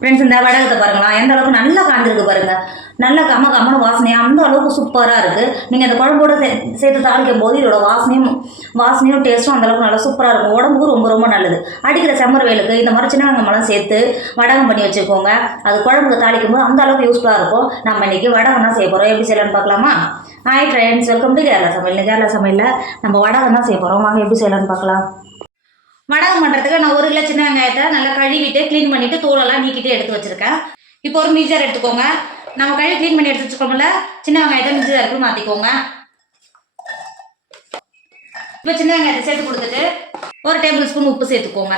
Friends இந்த வடகத்தை பாருங்களா. எந்த அளவுக்கு நல்லா காஞ்சிருக்கு பாருங்க. நல்லா கம கமன வாசனையாக அந்த அளவுக்கு சூப்பராக இருக்குது நீங்கள் இந்த குழம்போட சே சேர்த்து தாளிக்கும் போது இதோட வாசனையும் வாசனையும் டேஸ்ட்டும் அந்தளவுக்கு நல்லா சூப்பராக இருக்கும். உடம்புக்கு ரொம்ப ரொம்ப நல்லது. அடிக்கிற செம்மர் வேலுக்கு இந்த மாதிரி சின்ன வெங்காயம் சேர்த்து வடகம் பண்ணி வச்சுக்கோங்க. அது குழம்புக்கு தாளிக்கும் போது அந்த அளவுக்கு யூஸ்ஃபுல்லாக இருக்கும். நம்ம இன்னைக்கு வடகம் தான் செய்ய போகிறோம் எப்படி செய்யலாம்னு பார்க்கலாமா? Hi friends welcome to Kerala சமையல். கேரளா சமையலில் நம்ம வடகம் தான் செய்ய போகிறோம் வாங்க எப்படி செய்யலாம்னு பார்க்கலாம். மடகம் பண்ணுறதுக்கு நான் ஒரு கிலோ சின்ன வெங்காயத்தை நல்லா கழுவிட்டு க்ளீன் பண்ணிவிட்டு தோலெல்லாம் நீக்கிட்டு எடுத்து வச்சுருக்கேன். இப்போ ஒரு மிக்சர் எடுத்துக்கோங்க. நம்ம கழுவி க்ளீன் பண்ணி எடுத்து வச்சுக்கோமில்ல சின்ன வெங்காயத்தை மிக்சர் ஜாருக்கு மாற்றிக்கோங்க இப்போ சின்ன வெங்காயத்தை சேர்த்து கொடுத்துட்டு ஒரு டேபிள் ஸ்பூன் உப்பு சேர்த்துக்கோங்க.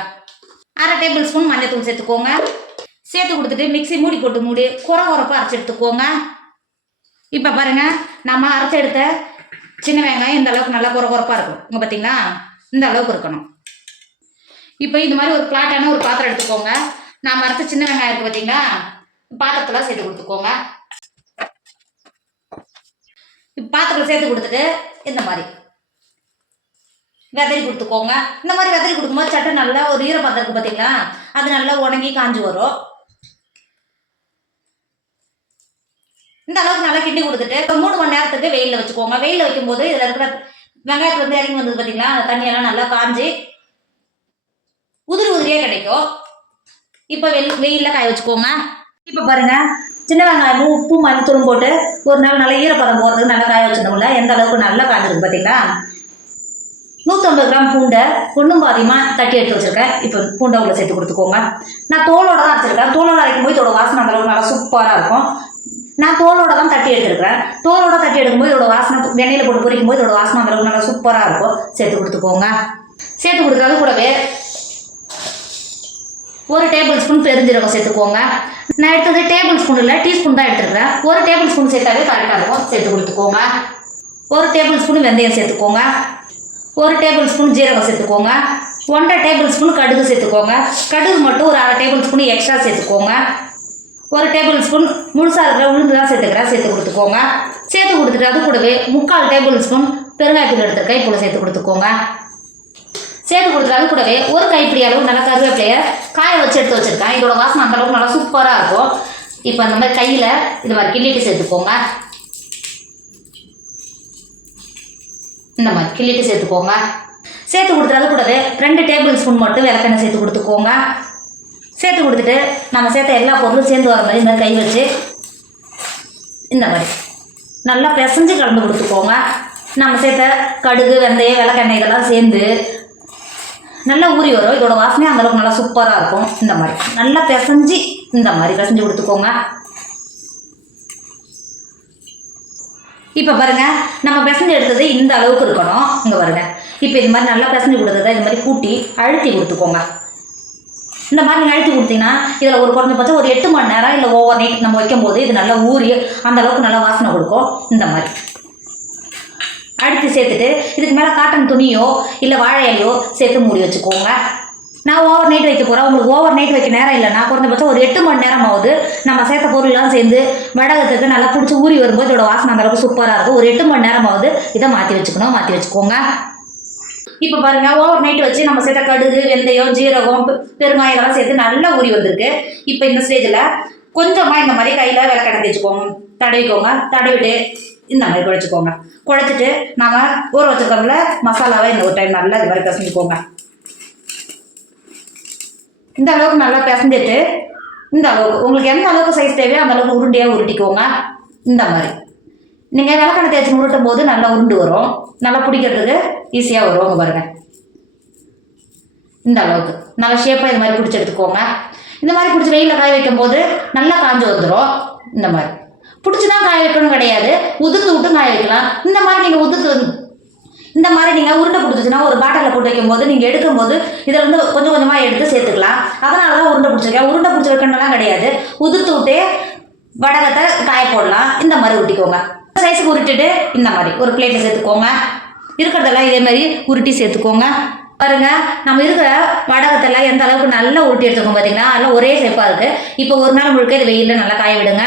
அரை டேபிள் ஸ்பூன் மஞ்சத்தூள் சேர்த்துக்கோங்க. சேர்த்து கொடுத்துட்டு மிக்ஸி மூடி போட்டு மூடி குறை குறைப்பாக அரைச்சி எடுத்துக்கோங்க. இப்போ பாருங்க நம்ம அரைச்செடுத்த சின்ன வெங்காயம் இந்த அளவுக்கு நல்லா குறை குறைப்பாக இருக்கும். இங்கே பார்த்தீங்களா இந்த அளவுக்கு இருக்கணும். இப்போ இந்த மாதிரி ஒரு பிளாட்டான ஒரு பாத்திரம் எடுத்துக்கோங்க. நான் மறுத்த சின்ன வெங்காயம் இருக்கு பார்த்தீங்களா பாத்திரத்தில் சேர்த்து கொடுத்துக்கோங்க. இப்போ பாத்திரத்தில் சேர்த்து கொடுத்துட்டு இந்த மாதிரி. விதறி கொடுத்துக்கோங்க. இந்த மாதிரி விதறி கொடுக்கும்போது சட்டை நல்லா ஒரு ஈரப்பாத்திரம் இருக்கு பார்த்தீங்களா அது நல்லா உணங்கி காஞ்சு வரும். இந்த அளவுக்கு நல்லா கிண்டி கொடுத்துட்டு இப்போ மூணு மணி நேரத்துக்கு வெயிலில் வச்சுக்கோங்க. வெயிலில் வைக்கும்போது இதில் இருக்கிற வெங்காயத்துல இறங்கி வந்தது பார்த்தீங்களா அந்த தண்ணியெல்லாம் நல்லா காஞ்சி உதிரி உதிரியா கிடைக்கும். இப்போ வெயில் வெயிலில் காய வச்சுக்கோங்க. இப்போ பாருங்க சின்ன வெங்காயமும் உப்பு மஞ்சத்தூளும் போட்டு ஒரு நாள் நல்லா ஈரப்பதம் போகிறதுக்கு நல்லா காய வச்சிருந்தோம்ல எந்த அளவுக்கு நல்லா காஞ்சிருக்கு பார்த்தீங்களா நூற்றம்பது கிராம் பூண்டை ஒன்றும் பாதியமாக தட்டி எடுத்து வச்சிருக்கேன். இப்போ பூண்டை உள்ள சேர்த்து கொடுத்துக்கோங்க. நான் தோலோட தான் அரைச்சிருக்கேன். தோலோட அரைக்கும் போது இதோட வாசனை அந்தளவுக்கு நல்லா சூப்பராக இருக்கும். நான் தோலோட தான் தட்டி எடுத்துருக்கிறேன். தோலோட தட்டி எடுக்கும்போது இதோட வாசனை வெண்ணையில் போட்டு பொரிக்கும் போது இதோட வாசனை அந்தளவுக்கு நல்லா சூப்பராக இருக்கும். சேர்த்து கொடுத்துக்கோங்க. சேர்த்து கொடுக்குறது கூடவே ஒரு டேபிள் ஸ்பூன் பெருஞ்சீரகம் சேர்த்துக்கோங்க. நான் எடுத்தது டேபிள் ஸ்பூன் இல்லை டீஸ்பூன் தான் எடுத்துருக்கேன் ஒரு டேபிள் ஸ்பூன் சேர்த்தாவே கரெக்டாக இருக்கும். சேர்த்து கொடுத்துக்கோங்க. ஒரு டேபிள் ஸ்பூன் வெந்தயம் சேர்த்துக்கோங்க. ஒரு டேபிள் ஸ்பூன் ஜீரகம் சேர்த்துக்கோங்க. ஒன்றரை டேபிள் ஸ்பூன் கடுகு சேர்த்துக்கோங்க. கடுகு மட்டும் ஒரு அரை டேபிள் ஸ்பூன் எக்ஸ்ட்ரா சேர்த்துக்கோங்க. ஒரு டேபிள் ஸ்பூன் முழுசாக இருக்கிற உளுந்து தான் சேர்த்துக்கிறேன். சேர்த்து கொடுத்துக்கோங்க. சேர்த்து கொடுத்துட்டு அது கூடவே முக்கால் டேபிள் ஸ்பூன் பெருங்காயத்தூள் எடுத்துருக்கேன். இப்போ சேர்த்து கொடுத்துக்கோங்க. சேர்த்து கொடுத்துட்டு அது கூடவே ஒரு கைப்பிடி அளவு நல்லா கருவேப்பிலையை காய வச்சு எடுத்து வச்சுருக்கேன். இதோட வாசனை அந்த அளவுக்கு நல்லா சூப்பராக இருக்கும். இப்போ அந்த மாதிரி கையில் இது மாதிரி கிள்ளிட்டு சேர்த்துக்கோங்க. இந்த மாதிரி கிள்ளிட்டு சேர்த்துக்கோங்க. சேர்த்து கொடுத்துறது கூடவே ரெண்டு டேபிள் ஸ்பூன் மட்டும் விளக்கெண்ணெய் சேர்த்து கொடுத்துக்கோங்க. சேர்த்து கொடுத்துட்டு நம்ம சேர்த்த எல்லா பொருளும் சேர்ந்து வர மாதிரி இந்த மாதிரி கை வச்சு இந்த மாதிரி நல்லா பிசைஞ்சு கலந்து கொடுத்துக்கோங்க. நம்ம சேர்த்த கடுகு வெந்தயம் விளக்கெண்ணெய் இதெல்லாம் சேர்ந்து நல்லா ஊறி வரும். இதோட வாசனை அந்தளவுக்கு நல்லா சூப்பராக இருக்கும். இந்த மாதிரி. நல்லா பிசைஞ்சு இந்த மாதிரி பிசைஞ்சு கொடுத்துக்கோங்க. இப்போ பாருங்க. நம்ம பிசைஞ்சு எடுத்தது இந்த அளவுக்கு இருக்கணும். இங்கே பாருங்க. இப்போ இது மாதிரி நல்லா பிசைஞ்சு கொடுத்ததை இது மாதிரி கூட்டி அழுத்தி கொடுத்துக்கோங்க. இந்த மாதிரி நீங்கள் அழுத்தி கொடுத்தீங்கன்னா இதில் ஒரு குறைஞ்சபட்சம் ஒரு எட்டு மணி நேரம் இல்லை ஓவர் நைட் நம்ம வைக்கும்போது இது நல்லா ஊறி அந்த அளவுக்கு நல்லா வாசனை கொடுக்கும். இந்த மாதிரி. அடுத்து சேர்த்துட்டு இதுக்கு மேலே காட்டன் துணியோ இல்லை வாழை சேர்த்து மூடி வச்சுக்கோங்க. நான் ஓவர் நைட் வைக்க போகிறேன் உங்களுக்கு ஓவர் நைட் வைக்க நேரம் இல்லைனா குறைஞ்சபட்சம் ஒரு எட்டு மணி நேரம் ஆகுது. நம்ம சேர்த்த பொருள்லாம் சேர்ந்து வடகத்துக்கு நல்லா பிடிச்சி ஊறி வரும்போது இதோட வாசனை அந்த அளவுக்கு சூப்பராக இருக்கும். ஒரு எட்டு மணி நேரம் ஆகுது. இதை மாற்றி வச்சுக்கணும் மாற்றி வச்சுக்கோங்க. இப்போ பாருங்க ஓவர் நைட் வச்சு நம்ம சேர்த்த கடுகு வெந்தயம் ஜீரகம் பெ- பெருங்காயம் சேர்த்து நல்லா ஊறி வந்திருக்கு. இப்போ இந்த ஸ்டேஜில் கொஞ்சமாக இந்த மாதிரி கையில் விளக்கடை தேய்ச்சிக்கோங்க தடவிக்கோங்க. தடவிட்டு இந்த மாதிரி குழைச்சிக்கோங்க. குழைச்சிட்டு நாம் ஊற வச்சுருக்கோம்ல மசாலாவை இந்த ஒரு டைம் நல்லா இது மாதிரி பிசைஞ்சுக்கோங்க. இந்த அளவுக்கு நல்லா பிசைஞ்சிட்டு இந்த அளவுக்கு உங்களுக்கு எந்த அளவுக்கு சைஸ் தேவையோ அந்த அளவுக்கு உருண்டையாக உருட்டிக்கோங்க. இந்த மாதிரி. நீங்கள் விளக்கணை தேய்ச்சி உருட்டும் போது நல்லா உருண்டு வரும். நல்லா பிடிக்கிறதுக்கு ஈஸியாக வரும் உங்க பாருங்க. இந்த அளவுக்கு. நல்லா ஷேப்பாக இது மாதிரி பிடிச்சி எடுத்துக்கோங்க. இந்த மாதிரி பிடிச்சி வெயிலில் காய வைக்கும் போது நல்லா காஞ்சு வந்துடும் இந்த மாதிரி. பிடிச்சி தான் காய வைக்கணும் கிடையாது. உதுத்து விட்டு காய வைக்கலாம். இந்த மாதிரி நீங்கள் உதுத்து இந்த மாதிரி நீங்கள் உருண்டை பிடிச்சிச்சுன்னா ஒரு பாட்டிலில் போட்டு வைக்கும்போது நீங்கள் எடுக்கும்போது இதில் இருந்து கொஞ்சம் கொஞ்சமாக எடுத்து சேர்த்துக்கலாம். அதனால தான் உருண்டை பிடிச்சிருக்கேன். உருண்டை பிடிச்சி வைக்கணும்லாம் கிடையாது. உதுத்து விட்டு வடகத்தை காய போடலாம். இந்த மாதிரி உருட்டிக்கோங்க. சைஸுக்கு உருட்டிட்டு இந்த மாதிரி ஒரு பிளேட்டில் சேர்த்துக்கோங்க. இருக்கிறதெல்லாம் இதே மாதிரி உருட்டி சேர்த்துக்கோங்க. பாருங்க நம்ம இருக்கிற வடகத்தெல்லாம் எந்த அளவுக்கு நல்லா உருட்டி எடுத்துக்கோங்க பார்த்தீங்கன்னா அதெல்லாம் ஒரே ஷேப்பாக இருக்குது இப்போ ஒரு நாள் முழுக்க இது வெயிலில் நல்லா காய விடுங்க.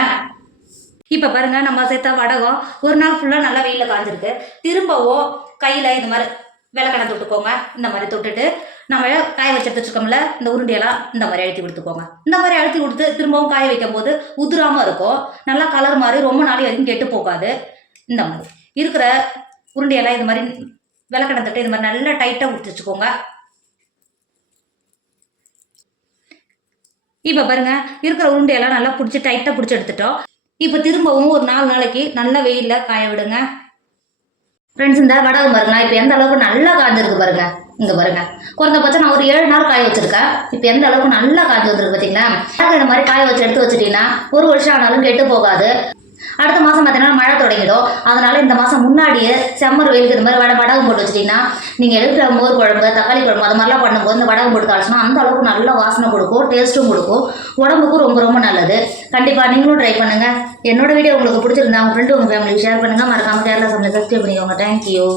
இப்போ பாருங்க நம்ம சேர்த்த வடகம் ஒரு நாள் ஃபுல்லாக நல்லா வெயிலில் காஞ்சிருக்கு. திரும்பவும் கையில் இது மாதிரி விளக்கடை தொட்டுக்கோங்க. இந்த மாதிரி தொட்டுட்டு நம்ம காய வச்சு எடுத்து வச்சுக்கோம்ல இந்த உருண்டையெல்லாம் இந்த மாதிரி அழுத்தி கொடுத்துக்கோங்க. இந்த மாதிரி அழுத்தி கொடுத்து திரும்பவும் காய வைக்கும் போது உதிராமல் இருக்கும். நல்லா கலர் மாதிரி ரொம்ப நாள் வரைக்கும் கெட்டு போகாது. இந்த மாதிரி இருக்கிற உருண்டையெல்லாம் இது மாதிரி விளக்கடை தட்டு இது மாதிரி நல்லா டைட்டாக கொடுத்து வச்சுக்கோங்க. இப்போ பாருங்க இருக்கிற உருண்டையெல்லாம் நல்லா பிடிச்சி டைட்டாக பிடிச்சி எடுத்துட்டோம். இப்போ திரும்பவும் ஒரு நாலு நாளைக்கு நல்ல வெயிலில் காய விடுங்க. ஃப்ரெண்ட்ஸ் இந்த வடகம் பாருங்க. இப்போ எந்த அளவுக்கு நல்லா காய்ஞ்சிருக்கு பாருங்க. இங்க பாருங்க. குறைந்தபட்சம் நான் ஒரு ஏழு நாள் காய வச்சிருக்கேன். இப்போ எந்த அளவுக்கு நல்லா காஞ்சி வந்துருக்கு பார்த்தீங்களா இந்த மாதிரி காய வச்சு எடுத்து வச்சுட்டீங்கன்னா ஒரு வருஷம் ஆனாலும் கெட்டு போகாது. அடுத்த மாதம் பார்த்தீங்கன்னா மழை தொடங்கிடும். அதனால இந்த மாதம் முன்னாடியே செம்மர் வெயிலுக்கு இந்த மாதிரி வடை வடகம் போட்டு வச்சிட்டிங்கன்னா நீங்கள் எடுக்கிற மோர் குழம்பு தக்காளி குழம்பு அது மாதிரிலாம் பண்ணும்போது இந்த வடகம் போட்டு தாளிச்சுனா அந்த அளவுக்கு நல்ல வாசனை கொடுக்கும் டேஸ்ட்டும் கொடுக்கும். உடம்புக்கும் ரொம்ப ரொம்ப நல்லது. கண்டிப்பாக நீங்களும் ட்ரை பண்ணுங்கள் என்னோட வீடியோ உங்களுக்கு பிடிச்சிருந்தா உங்கள் ஃப்ரெண்டு உங்கள் ஃபேமிலிக்கு ஷேர் பண்ணுங்கள் மறக்காமல் கேரளா சமையல் சப்ஸ்கிரைப் பண்ணிக்கோங்க தேங்க்யூ